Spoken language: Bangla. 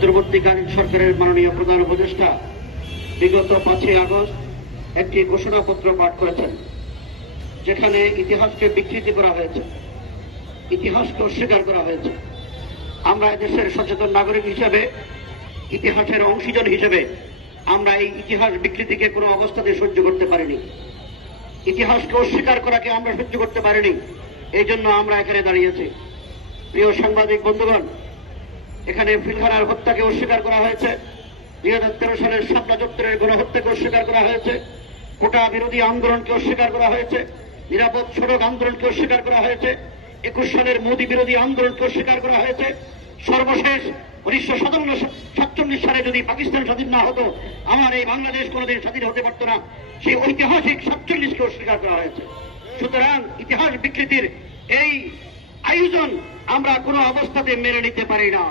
অন্তর্বর্তীকালীন সরকারের মাননীয় প্রধান উপদেষ্টা বিগত 5ই আগস্ট একটি ঘোষণাপত্র পাঠ করেছেন, যেখানে ইতিহাসকে বিকৃতি করা হয়েছে, ইতিহাসকে অস্বীকার করা হয়েছে। আমরা এদেশের সচেতন নাগরিক হিসেবে, ইতিহাসের অংশীজন হিসেবে আমরা এই ইতিহাস বিকৃতিকে কোনো অবস্থাতে সহ্য করতে পারিনি। ইতিহাসকে অস্বীকার করাকে আমরা সহ্য করতে পারিনি। এই জন্য আমরা এখানে দাঁড়িয়েছি। প্রিয় সাংবাদিক বন্ধুগণ, এখানে পিলখানার হত্যাকে অস্বীকার করা হয়েছে, 2013 সালের শাপলা চত্বরের গণহত্যাকে অস্বীকার করা হয়েছে, কোটা বিরোধী আন্দোলনকে অস্বীকার করা হয়েছে, নিরাপদ সড়ক আন্দোলনকে অস্বীকার করা হয়েছে, 21 সালের মোদী বিরোধী আন্দোলনকে অস্বীকার করা হয়েছে। সর্বশেষ 1947 সালে যদি পাকিস্তান স্বাধীন না হতো, আমার এই বাংলাদেশ কোনোদিন স্বাধীন হতে পারত না। সেই ঐতিহাসিক 47কে অস্বীকার করা হয়েছে। সুতরাং ইতিহাস বিকৃতির এই আয়োজন আমরা কোনো অবস্থাতে মেনে নিতে পারি না।